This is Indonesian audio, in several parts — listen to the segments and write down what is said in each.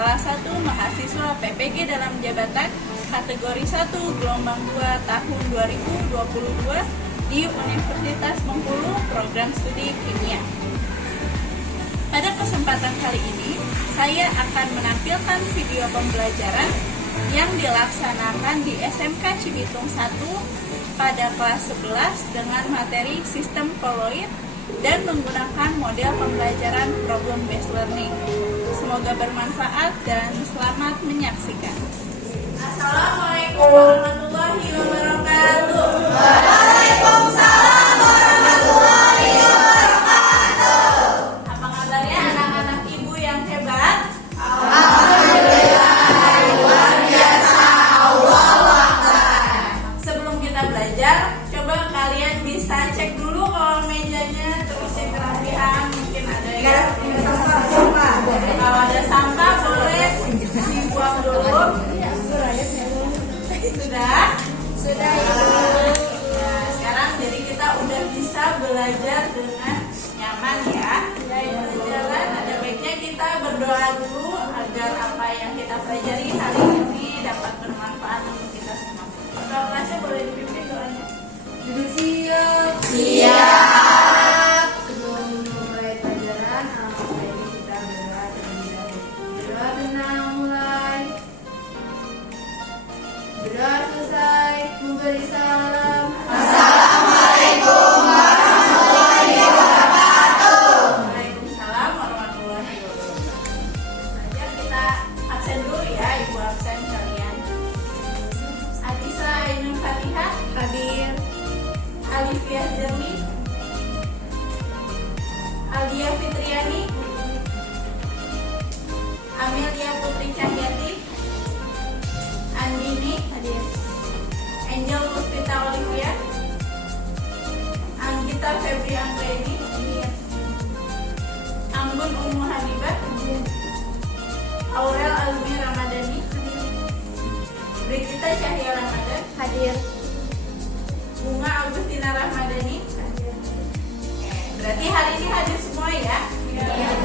salah satu mahasiswa PPG dalam jabatan kategori 1 gelombang 2 tahun 2022 di Universitas Bengkulu program studi kimia. Pada kesempatan kali ini, saya akan menampilkan video pembelajaran yang dilaksanakan di SMK Cibitung 1 pada kelas 11 dengan materi sistem koloid dan menggunakan model pembelajaran problem based learning. Semoga bermanfaat dan selamat menyaksikan. Assalamualaikum warahmatullahi wabarakatuh. Waalaikumsalam warahmatullahi wabarakatuh. Apa kabarnya anak-anak ibu yang hebat? Alhamdulillah, luar biasa. Allahu Akbar. Sebelum kita belajar, coba kalian bisa cek dulu kalau mejanya, terus yang kerapihan, mungkin ada yang kalau ada sampah boleh dibuang dulu. Sudah. Nah, sekarang jadi kita udah bisa belajar dengan nyaman ya. Berjalan, ada baiknya kita berdoa dulu agar apa yang kita pelajari hari ini dapat bermanfaat untuk kita semua. Kalau kelasnya boleh dipimpin doanya. Sudah siap? Siap. Sebelum memulai pelajaran, alangkah baiknya kita berdoa terlebih dahulu. Berdoa tenang, mulai. Berdoa selesai, memberi salam. Assalamualaikum warahmatullahi wabarakatuh. Waalaikumsalam warahmatullahi wabarakatuh. Saja kita absen dulu ya, ibu absen kalian. Adisa Ainul Fatihah hadir. Alifia Zerli, Alia Fitriani, Amelia Putri Cahyati, Andini hadir. Angel Puspita Olivia, Anggita Febri Anggreni hadir. Ambun Ummu Habibah hadir. Aurel Azmi Ramadhani hadir. Brigita Cahya Ramadan hadir. Bunga Agustina Rahmadani hadir. Berarti hari ini hadir semua ya? Iya.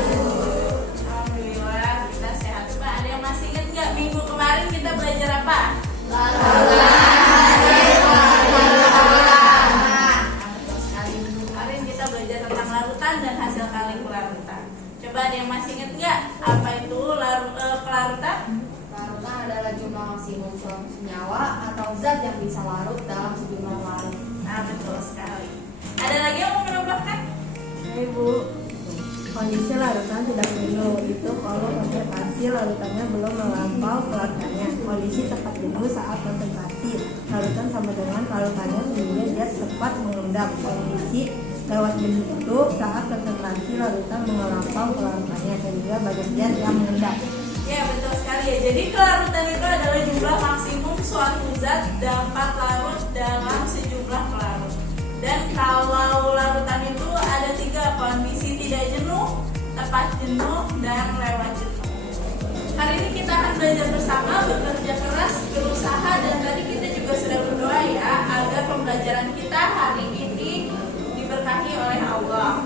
Alhamdulillah kita sehat. Coba ada yang masih ingat nggak minggu kemarin kita belajar apa? Betul sekali. Minggu kemarin kita belajar tentang larutan dan hasil kalkularutan. Coba ada yang masih ingat nggak apa itu kelarutan? Larutan adalah jumlah maksimum suatu senyawa atau zat yang bisa larut dalam sejumlah larut. Nah, betul sekali. Ada lagi yang mau menambahkan? Ibu, kondisi larutan tidak jenuh itu kalau konsentrasi larutannya belum melampau kelarutannya. Kondisi tepat jenuh saat konsentrasi larutan sama dengan larutannya sehingga dia cepat mengendap. Kondisi lewat jenuh itu saat konsentrasi larutan melampau kelarutannya sehingga bagian yang mengendap. Ya, betul sekali ya. Jadi kelarutan itu adalah jumlah maksimum suatu zat dapat larut dalam sejumlah pelarut. Dan kalau larutan itu ada 3, kondisi tidak jenuh, tepat jenuh, dan lewat jenuh. Hari ini kita akan belajar bersama, bekerja keras, berusaha, dan tadi kita juga sudah berdoa ya agar pembelajaran kita hari ini diberkahi oleh Allah.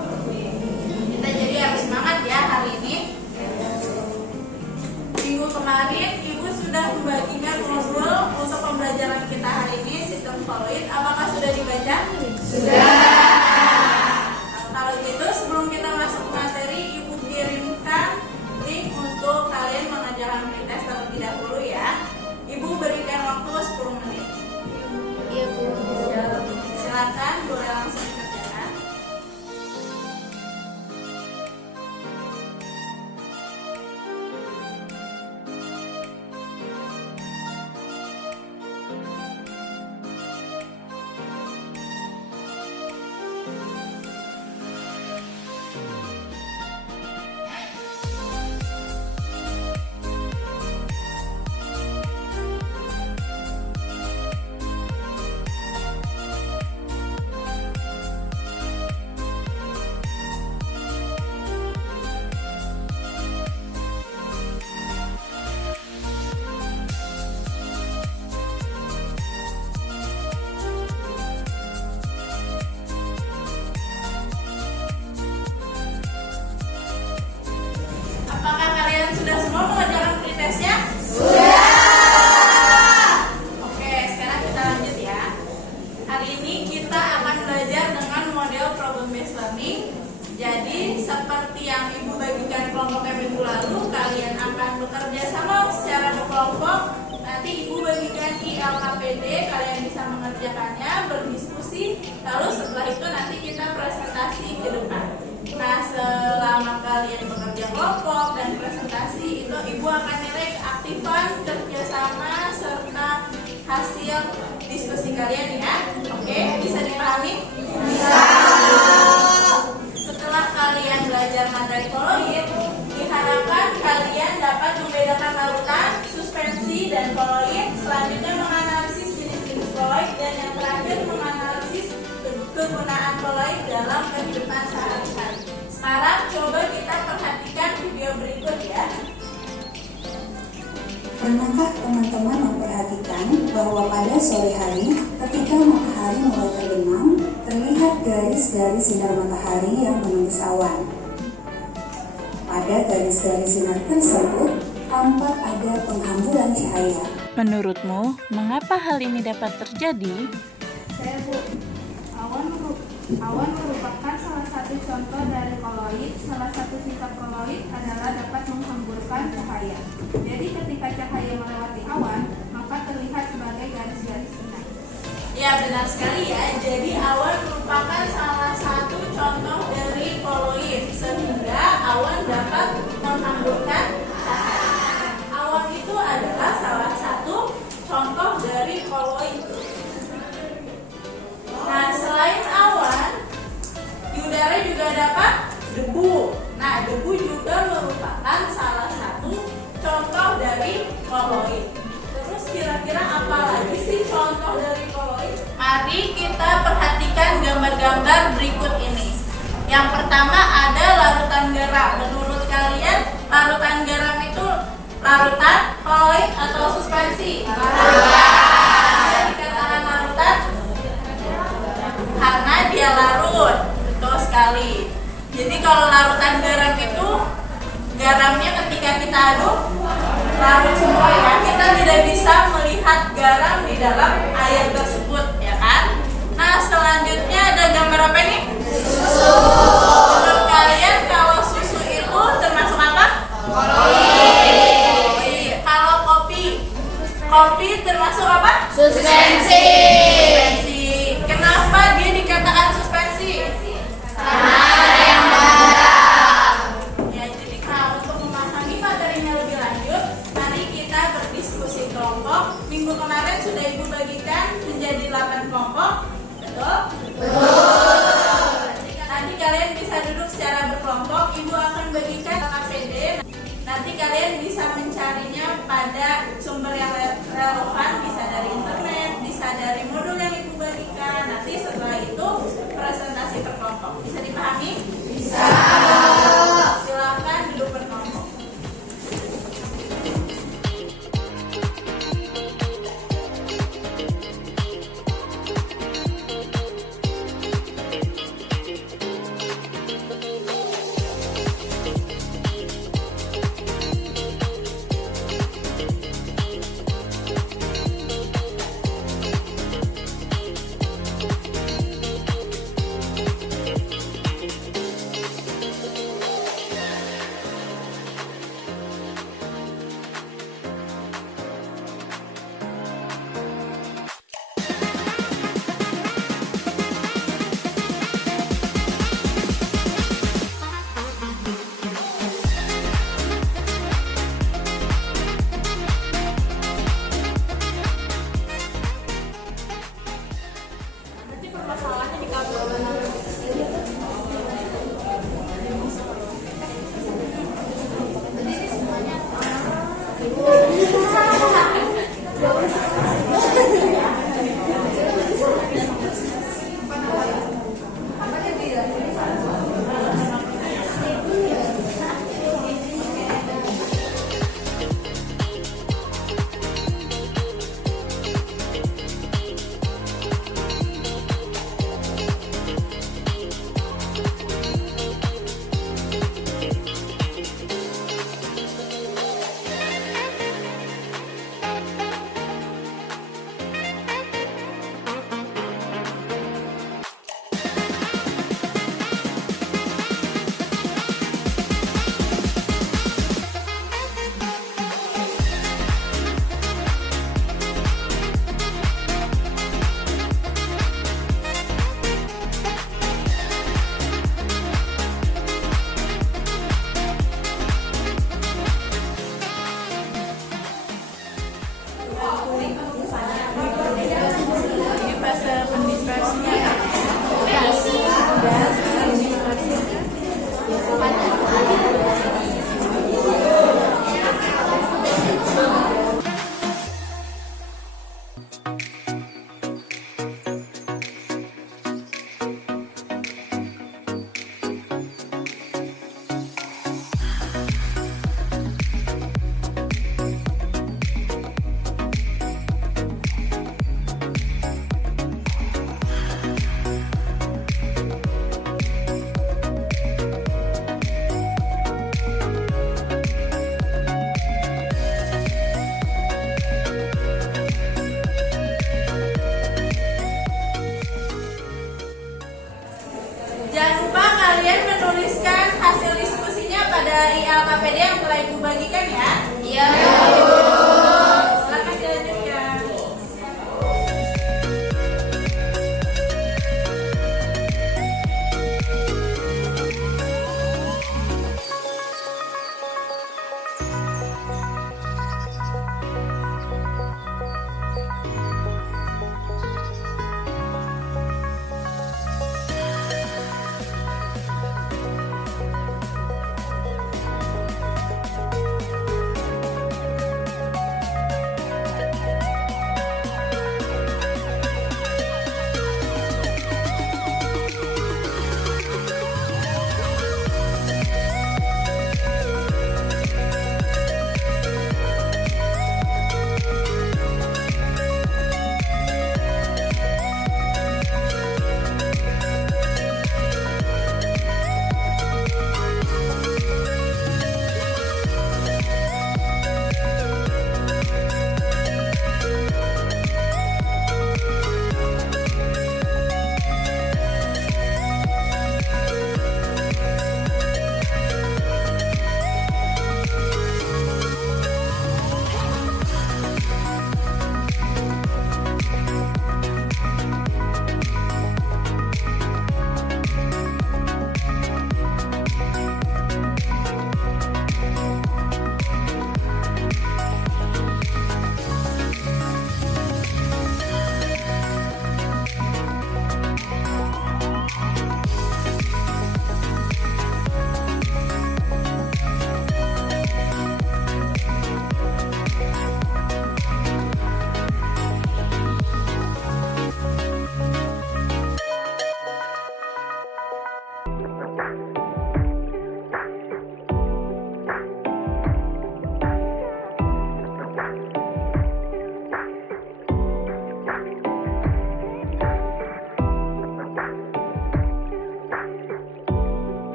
Kita jadi harus semangat ya hari ini. Minggu kemarin ibu sudah membagikan modul untuk pembelajaran kita hari ini sistem koloid. Apakah sudah dibaca? Sudah. Kalau gitu sebelum kita masuk ke materi, ibu kirimkan link untuk kalian mengerjakan pretest terlebih dahulu ya. Ibu berikan waktu 10 menit. Iya, Bu. Silakan boleh langsung dikerjakan. kelompok. Nanti Ibu bagikan ILKPD, kalian bisa mengerjakannya, berdiskusi, lalu setelah itu nanti kita presentasi ke depan. Nah, selama kalian bekerja kelompok dan presentasi itu Ibu akan nilai keaktifan, kerjasama, serta hasil diskusi kalian ya. Oke, bisa dipahami? Bisa. Setelah kalian belajar materi koloid, diharapkan kalian dapat membedakan larutan, suspensi, dan koloid. Selanjutnya menganalisis jenis-jenis koloid, dan yang terakhir menganalisis kegunaan koloid dalam kehidupan sehari-hari. Sekarang coba kita perhatikan video berikut ya. Pernahkah teman-teman memperhatikan bahwa pada sore hari ketika matahari mulai terbenam, terlihat garis-garis sinar matahari yang menembus awan? Pada garis-garis sinar tersebut, tampak ada penghamburan cahaya. Menurutmu, mengapa hal ini dapat terjadi? Saya Bu, awan merupakan salah satu contoh dari koloid. Salah satu sifat koloid adalah dapat menghamburkan cahaya. Jadi ketika cahaya melewati awan, maka terlihat sebagai garis-garis sinar. Ya, benar sekali ya. Jadi awan merupakan salah satu contoh dari koloid, sehingga awan dapat menghamburkan cahaya. Awan itu adalah salah satu contoh dari koloid. Nah, selain awan, di udara juga dapat debu. Nah, debu juga merupakan salah satu contoh dari koloid. Terus kira-kira apa lagi sih contoh dari koloid? Mari kita perhatikan gambar-gambar berikut ini. Yang pertama ada larutan garam. Menurut kalian, larutan garam itu larutan, koloid, atau suspensi? Larutan. Dikatakan larutan karena dia larut. Betul sekali. Jadi kalau larutan garam itu, garamnya ketika kita aduk larut semua ya, kita tidak bisa melihat garam di dalam air tersebut ya kan. Nah, selanjutnya ada gambar apa ini? Susu. Menurut kalian kalau susu itu termasuk apa? Koloid. Kalau kopi termasuk apa? Suspensi. Kenapa dia dikatakan suspensi? Karena ada yang barang. Ya, jadi untuk memahami materinya lebih lanjut, mari kita berdiskusi kelompok. Minggu kemarin sudah Ibu bagikan menjadi 8 kelompok. Betul? Betul. Nanti kalian bisa duduk secara berkelompok. Ibu akan bagikan APD. Nanti kalian bisa mencarinya pada sumber yang relevan, bisa dari internet, bisa dari modul yang Ibu bagikan. Nanti setelah itu presentasi per kelompok. Bisa dipahami? Bisa. Silakan duduk berkelompok.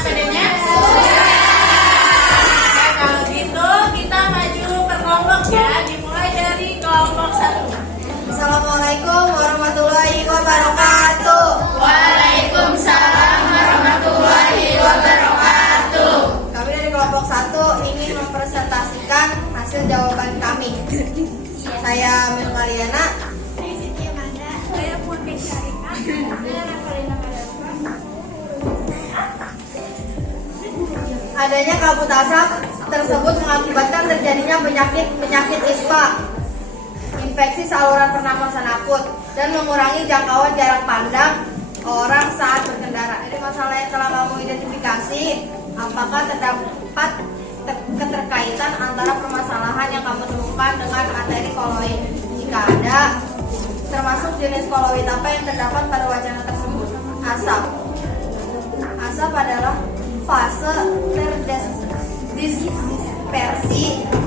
PD-nya? Sudah. Oke, kalau gitu kita maju per kelompok ya. Dimulai dari kelompok 1. Assalamualaikum warahmatullahi wabarakatuh. Waalaikumsalam warahmatullahi wabarakatuh. Kami dari kelompok 1 ingin mempresentasikan hasil jawaban kami. Saya Mil Mariana. Saya Putri Syarika. Saya Rafaelina Madalfa. Adanya kabut asap tersebut mengakibatkan terjadinya penyakit ISPA, infeksi saluran pernapasan akut, dan mengurangi jangkauan jarak pandang orang saat berkendara. Dari masalah yang telah kamu identifikasi, apakah terdapat keterkaitan antara permasalahan yang kamu temukan dengan materi koloid? Jika ada, termasuk jenis koloid apa yang terdapat pada wacana tersebut? Asap. Asap adalah fase terdispersi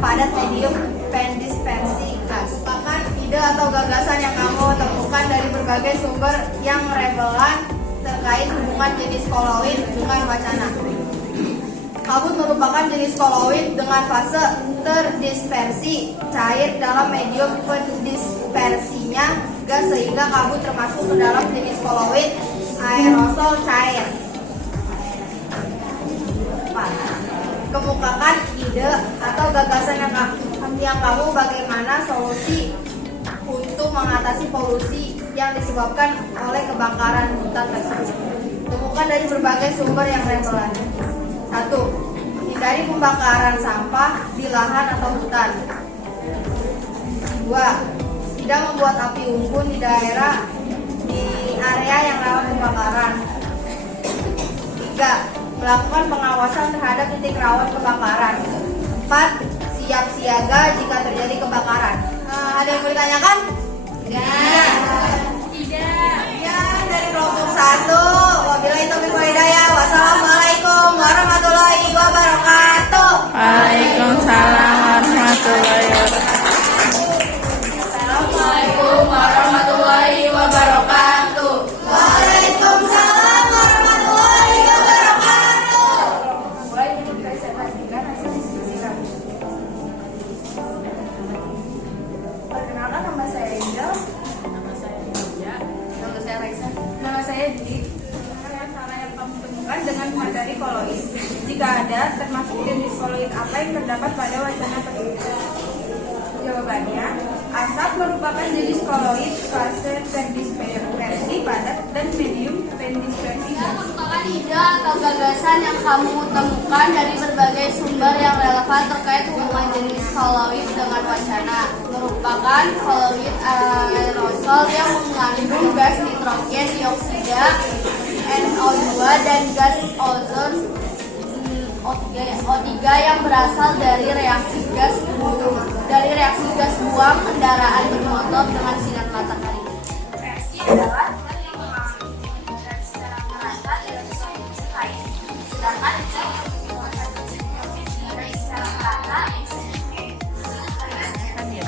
padat medium pendispersi gas. Merupakan ide atau gagasan yang kamu temukan dari berbagai sumber yang relevan terkait hubungan jenis koloid dengan wacana. Kabut merupakan jenis koloid dengan fase terdispersi cair dalam medium pendispersinya gas, sehingga kabut termasuk ke dalam jenis koloid aerosol cair. 4. Kemukakan ide atau gagasan yang kamu bagaimana solusi untuk mengatasi polusi yang disebabkan oleh kebakaran hutan tersebut. Temukan dari berbagai sumber yang relevan. 1. Hindari pembakaran sampah di lahan atau hutan. 2. Tidak membuat api unggun di area yang rawan kebakaran. 3. Melakukan pengawasan terhadap titik rawan kebakaran. 4. Siap siaga jika terjadi kebakaran. Ada yang mau ditanyakan? Tidak. Ya, dari kelompok 1. Wabillahi taufiq wal hidayah. Wassalamualaikum warahmatullahi wabarakatuh. Waalaikumsalam warahmatullahi wabarakatuh. Assalamualaikum warahmatullahi wabarakatuh. Waalaikumsalam warahmatullahi wabarakatuh. Mulai mempresentasikan hasil diskusi kami. Perkenalkan, nama saya Angel. Nama saya Yulia. Nama saya Raisa. Nama saya Dwi. Masalah yang kamu temukan dengan materi koloid. Jika ada, termasuk jenis koloid apa yang terdapat pada wacana tersebut? Jawabannya, asap merupakan jenis koloid fase terdispersi padat dan medium pendispersi gas. Merupakan ide atau gagasan yang kamu temukan dari berbagai sumber yang relevan terkait hubungan jenis koloid dengan wacana. Merupakan koloid aerosol yang mengandung gas nitrogen dioksida NO2 dan gas ozon O3 yang berasal dari reaksi gas buang kendaraan bermotor dengan sinar matahari. Reaksi adalah dan secara merata dalam kondisi lain. Sedangkan secara merata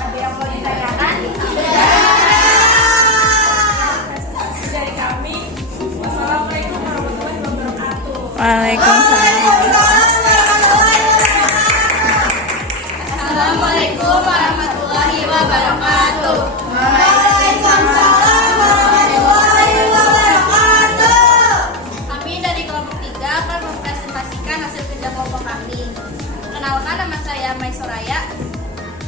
ada yang mau ditanyakan? Dari kami, wassalamualaikum warahmatullahi wabarakatuh. Waalaikumsalam. Assalamualaikum warahmatullahi wabarakatuh. Waalaikumsalam warahmatullahi wabarakatuh. Kami dari kelompok 3 akan mempresentasikan hasil kerja kelompok kami. Kenalkan, nama saya Mai Soraya.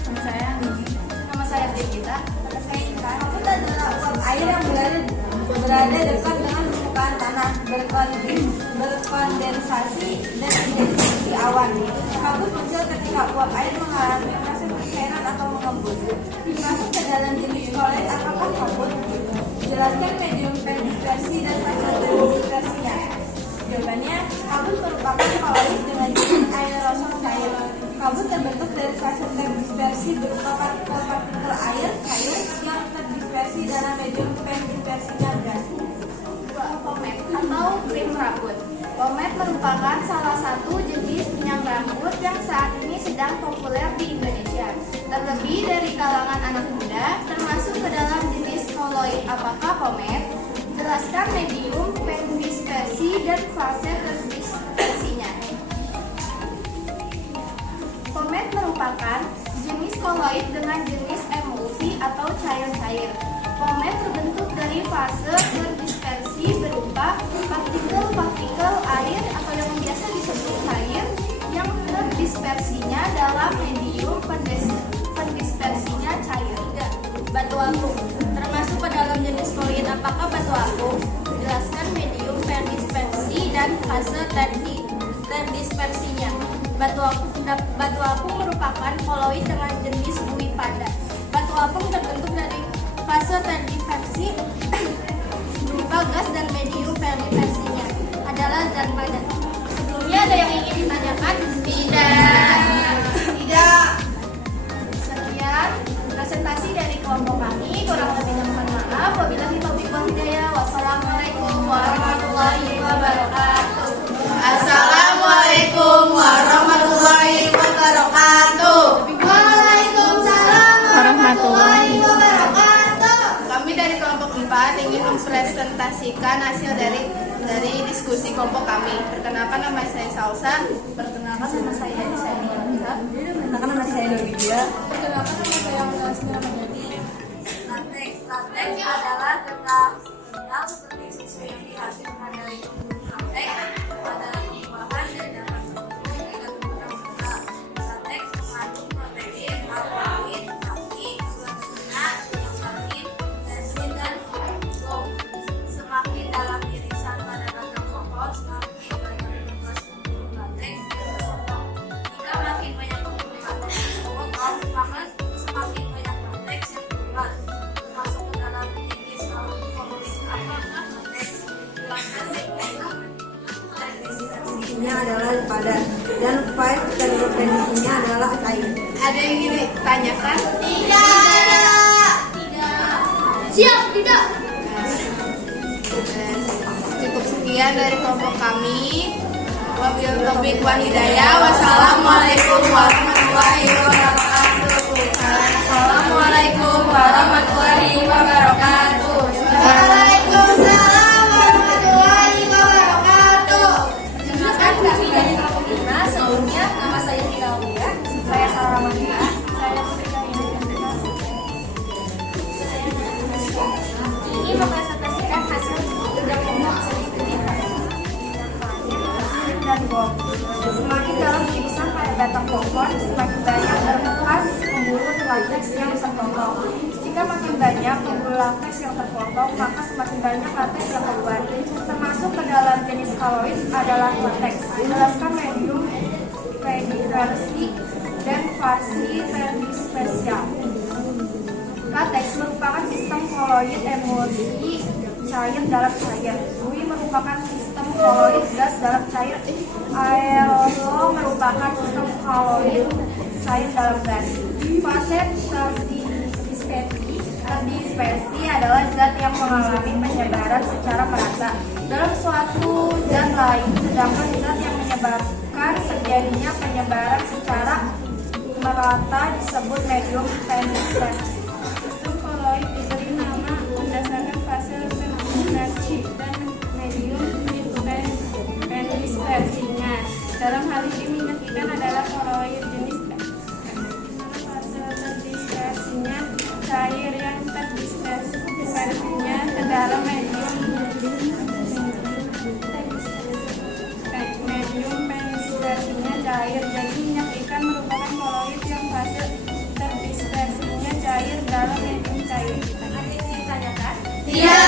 Nama saya Brigita. Nama saya Intan. Kabut adalah uap air yang berada dekat dengan permukaan tanah, berkondensasi dan menjadi awan. Kabut muncul ketika uap air mengalami proses percairan atau mengembun. Masuk ke dalam jenis koloid, apakah kabut? Jelaskan medium pendispersi dan fase terdispersinya. Jawabannya, kabut merupakan koloid dengan jenis aerosol cair. Kabut terbentuk dari fase terdispersi berupa partikel-partikel air cair yang terdispersi dalam medium pendispersinya gas. Pomade atau krim rambut. Pomade merupakan salah satu jenis minyak rambut yang saat ini sedang populer di Indonesia. Terlebih dari kalangan anak muda, termasuk ke dalam jenis koloid. Apakah pomade? Jelaskan medium pendispersi dan fase terdispersi Fomet merupakan jenis koloid dengan jenis emulsi atau cair-cair. Fomet terbentuk dari fase terdispersi berupa partikel-partikel air atau yang biasa disebut cair yang terdispersinya dalam medium pendispersinya cair. Batu apung termasuk ke dalam jenis koloid. Apakah batu apung? Jelaskan medium terdispersi dan fase terdispersinya. Batu apung merupakan koloid dengan jenis bui padat. Batu apung terbentuk dari fase terdispersi berupa gas dan medium terdispersinya adalah zat padat. Sebelumnya ada yang ingin ditanyakan? Tidak. Sekian presentasi dari kelompok kami. Kurang lebihnya mohon maaf. Wabillahi taufiq wal hidayah. Wassalamualaikum warahmatullahi wabarakatuh. Assalamualaikum warahmatullahi wabarakatuh. Waalaikumsalam warahmatullahi wabarakatuh. Kami dari kelompok 4 ingin mempresentasikan hasil dari diskusi kelompok kami. Perkenalkan, nama saya Salsa. Perkenalkan, nama saya Anissa Nisa. Perkenalkan, nama saya Dovidia. Perkenalkan, nama saya Amanda Menjadi. Latex adalah getah mineral seperti susu yang dihasilkan dari tumbuh latex adalah pembuahan dan dapat berfungsi dengan menggunakan latex mengandung protein, alkaloid, plastik, glutamina, nikotin, resin, dan glucose. Semakin dalam irisan pada batang pokok, semakin banyak bebas pembuluh latex yang terpotong. Jika makin banyak pembuluh latex yang terpotong, maka semakin banyak latex yang keluar. Masuk ke dalam jenis koloid apakah latex? Definisinya adalah padat dan 5 definisinya adalah cair. Ada yang ingin ditanyakan? Tidak. Siap, tidak. Cukup sekian dari kelompok kami. Wabillahi taufiq wal hidayah. Wassalamualaikum warahmatullahi wabarakatuh. Assalamualaikum warahmatullahi wabarakatuh. Waalaikumsalam warahmatullahi wabarakatuh. Perkenalkan, kami dari kelompok 5. Sebelumnya nama saya Hilawiyah. Saya Sarah Mahira. Saya Putri Identitas. Ini mempresentasikan hasil bidang umum studi dan bom. Semakin dalam irisan pada batang pohon, semakin banyak berbekas pembuluh latex yang terpotong. Jika makin banyak pembuluh latex yang terpotong, maka semakin banyak latex yang keluar. Termasuk ke dalam jenis koloid adalah latex. Jelaskan medium terdispersi dan fase terdispersia. Latex merupakan sistem koloid emulsi cair dalam cair. Bui merupakan sistem koloid gas dalam cair. Aerosol merupakan sistem koloid cair dalam gas. Fase terdispersi adalah zat yang mengalami penyebaran secara merata dalam suatu zat lain, sedangkan zat yang menyebabkan terjadinya penyebaran secara merata disebut medium terdispersi. Sistem koloid diberi nama berdasarkan fase terdispersi dan medium terdispersinya. Dalam hal ini minyak ikan adalah koloid jenis fase terdispersinya cair yang terdispersinya ke dalam medium terdispersinya cair. Jadi minyak ikan merupakan koloid yang fase terdispersinya cair dalam medium cair. Ada yang ditanyakan? Iya.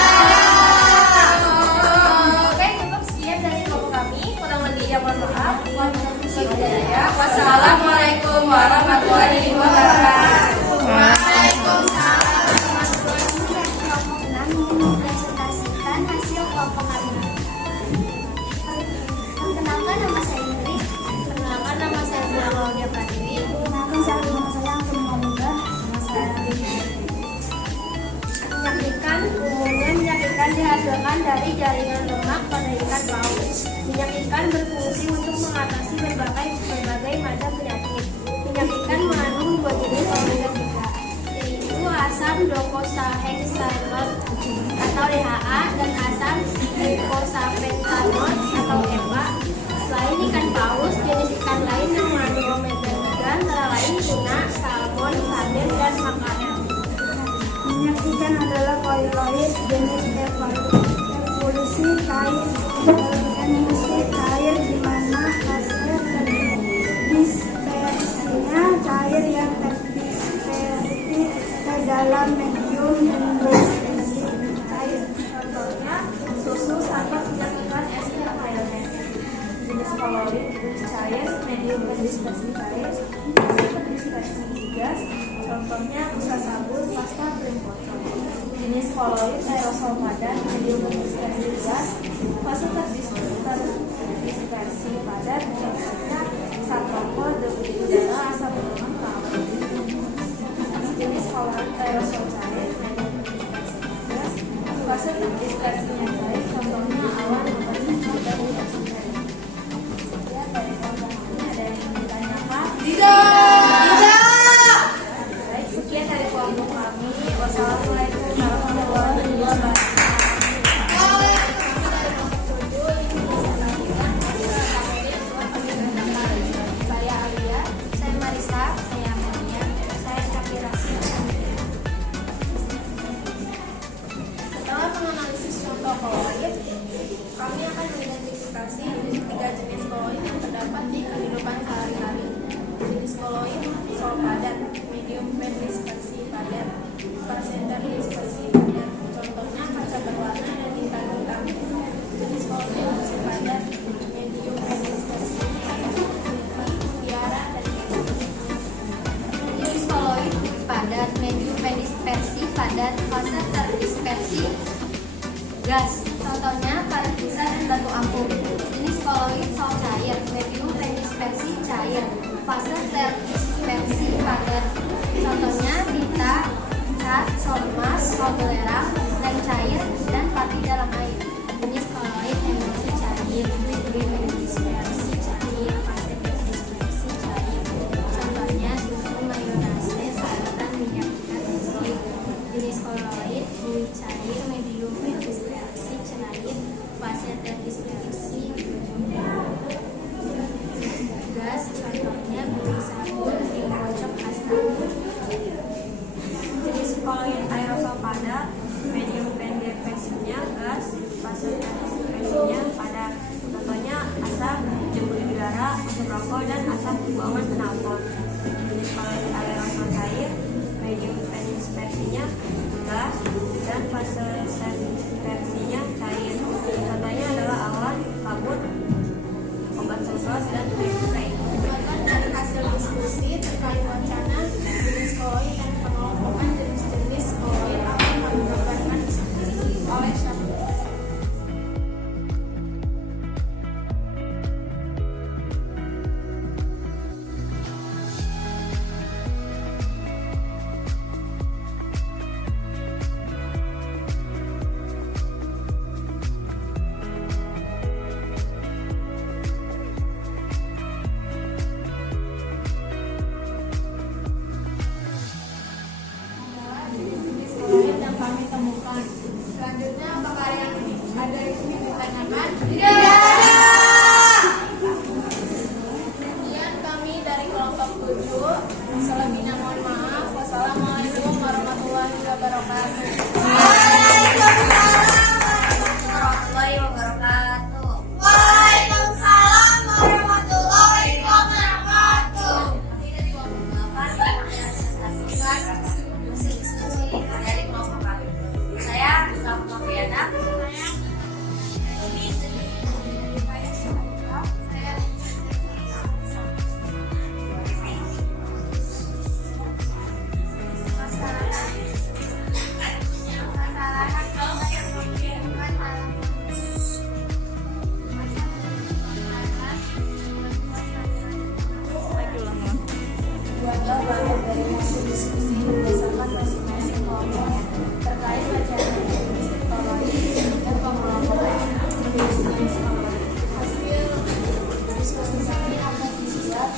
Oke, cukup sekian dari kelompok kami. Kurang lebihnya mohon maaf. Wassalamualaikum warahmatullahi wabarakatuh. Mempresentasikan hasil kelompok kami. Perkenalkan, nama saya Indri. Perkenalkan, nama saya Claudia Pratiwi. Perkenalkan, nama saya Anggun Mamuda. Nama saya minyak ikan. Umumnya minyak ikan dihasilkan dari jaringan lemak pada ikan paus. Minyak ikan berfungsi untuk mengatasi berbagai macam penyakit. Minyak ikan mengandung 2 jenis omega 3, yaitu asam docosahexaenol atau DHA dan asam eicosapentaenol atau EPA. Selain ikan paus, jenis ikan lain yang mengandung omega 3 antara demikian adalah koloid jenis evolusi cair emisi cair di mana hasil terdispersinya cair yang terdispersi ke dalam medium terdispersi cair. Contohnya susu sampai menyatukan ester mayonnaise. Jenis koloid cair medium terdispersi cair, fase terdispersi gas. Contohnya busa sabun, pasta, krim kotor. Jenis koloid aerosol padat medium terdispersi gas, fase terdispersi padat. Contohnya asap rokok, debu udara, asap ruangan, kawat. Jenis koloid aerosol cair medium terdispersi gas, fase terdispersinya cair. Contohnya awan, obat dan oksigen. Sekian dari kelompok kami. Ada yang ingin ditanyakan? Baik, sekian dari kelompok kami. Wassalamualaikum warahmatullahi wabarakatuh. Saya Alia, saya Marisa, saya Amelia, saya Syafira. Setelah menganalisis contoh koloid, kami akan mengidentifikasi 3 jenis koloid yang terdapat di kehidupan sehari-hari. Jenis koloid sol padat, medium terdispersi padat, fase terdispersi padat. Contohnya kaca berwarna dan tinta hitam. Jenis koloid fase padat, medium terdispersi tiara dan jenis koloid padat, medium terdispersi padat, fase terdispersi gas. Contohnya parafisa dan batu ampuk. Jenis koloid sol cair, medium terdispersi cair, fase terdispersi padat. Contohnya tinta, cat, sol emas, sol belerang, lem cair, dan pati dalam air. Jenis koloid emulsi cair, medium terdispersi cair, fase terdispersi cair. Contohnya susu, mayonnaise, santan, minyak ikan, listrik. Jenis koloid buih cair, medium terdispersi cair, fase terdispersi gas. Contohnya buih sabun, krim kocok, pasta. Jenis koloid aerosol padat, medium terdispersinya gas, fase terdispersinya padat. Contohnya asap, debu udara, asap rokok, dan asap buangan knalpot. Jenis koloid aerosol cair, medium terdispersinya gas, dan fase terdispersinya cair. Contohnya adalah awan, kabut, obat semprot, dan spray. Bahkan dari hasil diskusi terkait wacana jenis koloid dan pengelompokan jenis-jenis koloid akan kami jabarkan oleh Syafira. Jenis koloid yang kami temukan. Selanjutnya, apakah yang ada di sini ditanyakan? Kemudian kami dari kelompok 7. Selebihnya mohon maaf. Wassalamualaikum warahmatullahi wabarakatuh. Warahmatullahi wabarakatuh. Waalaikumsalam warahmatullahi wabarakatuh. Kami dari kelompok 8 hasil diskusi dari kelompok kami. Saya Rahma Noviana. Buatlah bahan dari hasil diskusi berdasarkan masing-masing kelompok terkait wacana jenis koloid dan pengelompokan jenis koloid. Hasil diskusi kami akan dibuat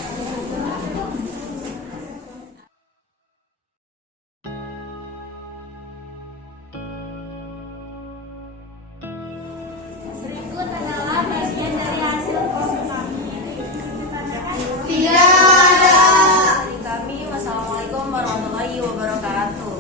berikut adalah bagian dari hasil proses kami. Dari kami, wassalamualaikum warahmatullahi wabarakatuh.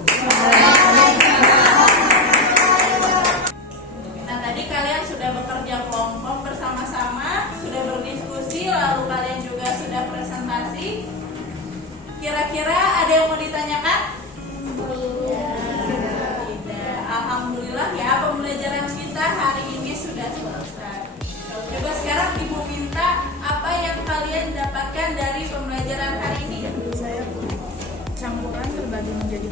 terbagi menjadi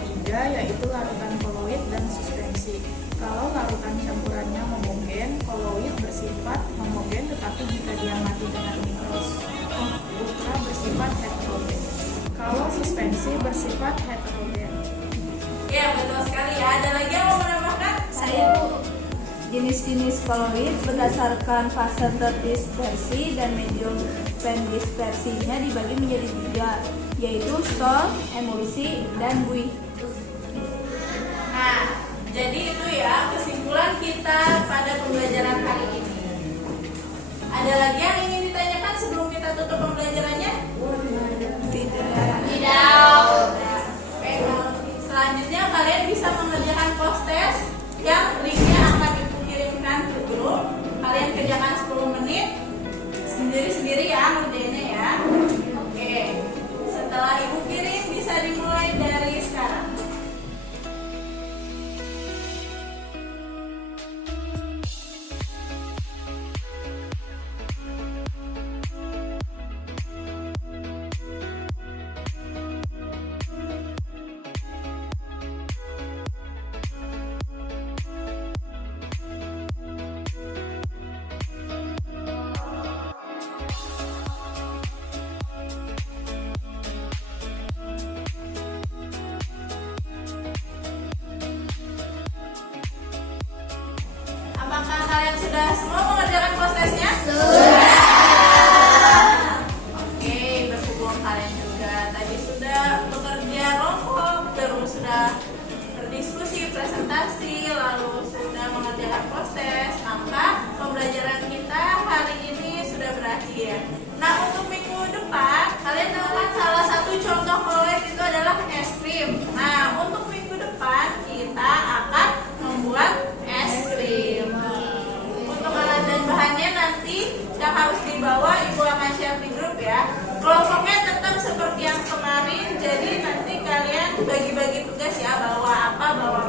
3, yaitu larutan koloid dan suspensi. Kalau larutan campurannya homogen, koloid bersifat homogen, tetapi jika diamati dengan mikroskop ultra bersifat heterogen. Kalau suspensi bersifat heterogen. Ya, betul sekali ya. Ada lagi yang mau menambahkan? Saya jenis-jenis koloid berdasarkan fase terdispersi dan medium pendispersinya dibagi menjadi 3, yaitu stall, emulsi, dan buih. Nah, jadi itu ya kesimpulan kita pada pembelajaran hari ini. Ada lagi yang ingin ditanyakan sebelum kita tutup pembelajarannya? Tidak. Oke, selanjutnya kalian bisa mengerjakan post test yang linknya akan ibu kirimkan ke grup. Kalian kerjakan 10 menit sendiri-sendiri ya ngerjainnya ya. Oke, setelah ibu kirim bisa dimulai dari sekarang. Apakah kalian sudah semua mengerjakan post testnya? Sudah. Oke, berhubung kalian juga tadi sudah bekerja kelompok, terus sudah berdiskusi, presentasi, lalu sudah mengerjakan post test, maka pembelajaran kita hari ini sudah berakhir. Nah, untuk minggu depan, kalian tahu kan salah satu contoh koloid itu adalah es krim. Nah, untuk minggu depan kita akan membuat es krim. Untuk alat dan bahannya nanti yang harus dibawa ibu akan share di grup ya. Kelompoknya tetap seperti yang kemarin, jadi nanti kalian bagi-bagi tugas ya, bawa apa, bawa